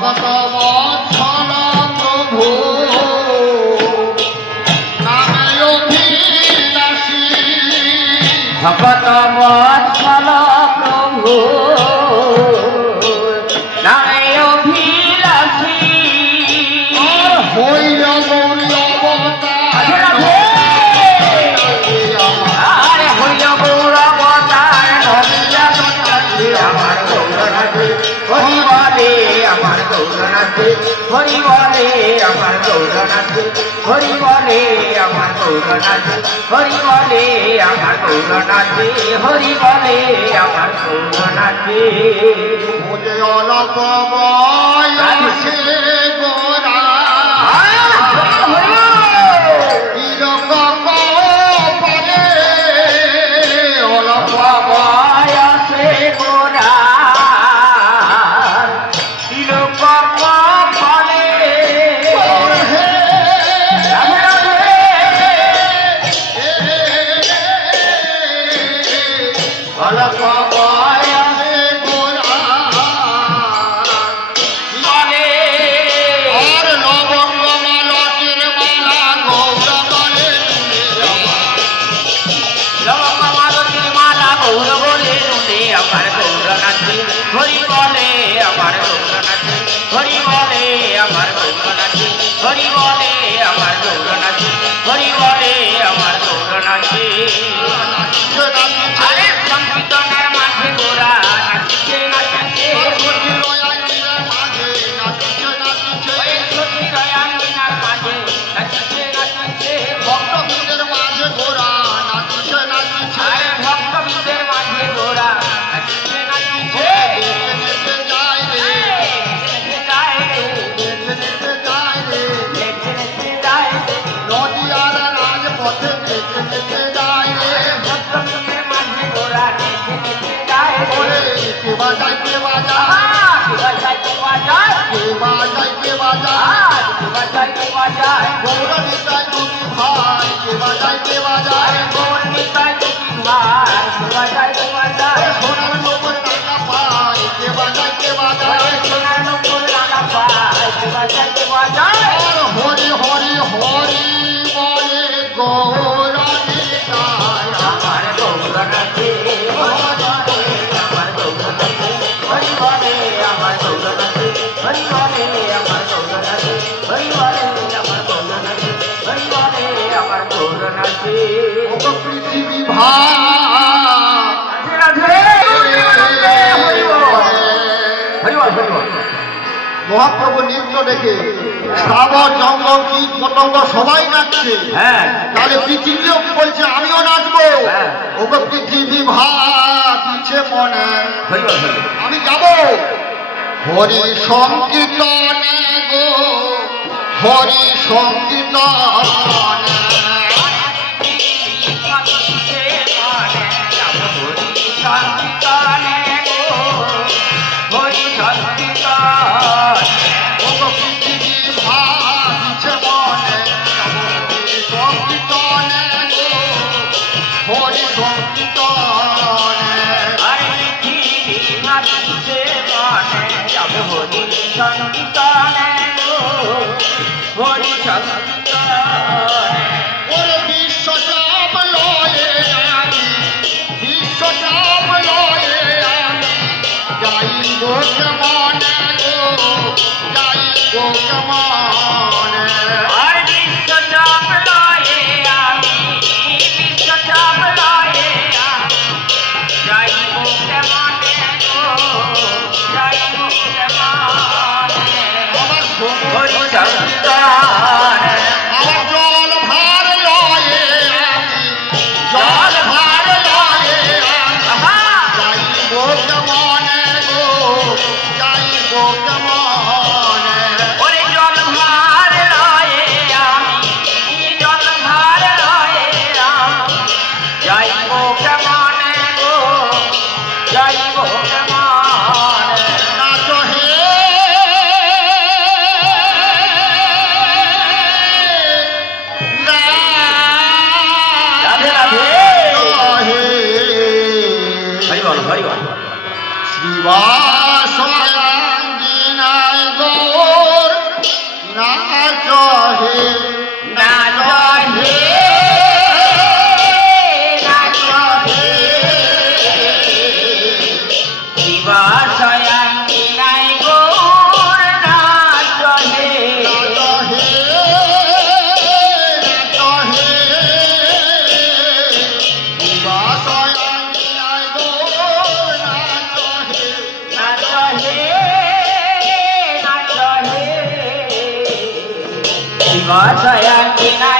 ভগত বৎসল প্রভু নামে অভিলাষী ভগত বৎসল প্রভু নামে অভিলাষী হইল গৌরী অবতার আরে হইল গৌর অবতার আমার গৌরনাথে হরি বলে আমার গৌরনাথে হরি বলে আমার গৌরনাথে হরি বলে আমার গৌরনাথে হরি বলে আমার গৌরনাথে হরি বলে আমার গৌরনাথে ওরে অলপ বয়সে গোরা তিলক কপালে অলপ বয়সে গোরা তিলক কপালে অলপ বয়সে গোরা বলে আর লবঙ্গ মালকের মালা গৌর বলে লবঙ্গ মালতীর মালা গৌর বলে নুনে আমার গৌরনাথে হরি বলে আমার গৌরনাথে হরি বলে আমার গৌরনাথে হরি বলে আমার গৌরনাথে হরি বলে আমার গৌরনাথে আরে সংকীর্তনের মাঝে গোরা নাচিছে নাচিছে ওই সতী রয়াঙ্গিনার মাঝে নাচিছে নাচিছে ভক্তদের মাঝে গোরা নাচিছে নাচিছে আরে ভক্তবৃন্দের মাঝে গোরা নাচিছে নাচিছে নেচে যায় রে নেচে যায় রে নেচে যায় রে নেচে নেচে যায় রে নদিয়ার রাজপথে নেচে যায় রে ভক্তবৃন্দের মাঝে গোরা নেচে নেচে যায় রে ওরে কে বাজায় কে বাজায় কে বাজায় কে বাজায় কে বাজায় কে বাজায় কে বাজায় কে বাজায় গৌর নিতাই তুমি ভাই কে বাজায় কে বাজায় গৌর নিতাই তুমি ভাই কে বাজায় কে বাজায় সোনার নগর টাকা পায় কে বাজায় কে বাজায় সোনার নকুল রাঙা পায় কে বাজায় কে বাজায় আর হরি হরি হরি বলে গৌর নিতাই আমার গৌরনাথে আমার গৌরনাথে হরি বলে আমার গৌরনাথে হরি বলে আমার গৌরনাথে হরি বলে আমার গৌরনাথে হরি বলে আমার গৌরনাথে ও পৃথিবী ভাই রাধে রাধে হরি বল হরি বল হরি বল মহাপ্রভু নৃত্য দেখে শ্রাবণ জঙ্গল কীট পতঙ্গ সবাই নাচছে হ্যাঁ তাহলে পৃথিবীও বলছে আমিও নাচবো হ্যাঁ। ওকে পৃথিবী ভাবছে মনে হরি বল হরি বল আমি যাব হরি সংকীর্তনে গো হরি সংকীর্তনে ওগো পৃথিবী ভাবছে মনে যাব হরি সংকীর্তনে গো হরি সংকীর্তনে ওরে বিশ্বচাপ লয়ে আমি বিশ্বচাপ লয়ে আমি যাইব কেমনে গো যাইব কেমনে আমার জল ভার লয়ে আমি জল ভার লয়ে আমি যাইব কেমনে গো যাইব কেমনে নাচ হে হরি বল শ্রীবাসাঙ্গিনায় গো শিবাশয়াঙ্গি নাই গৌর নাচ হে শিবাশয়াঙ্গি নাই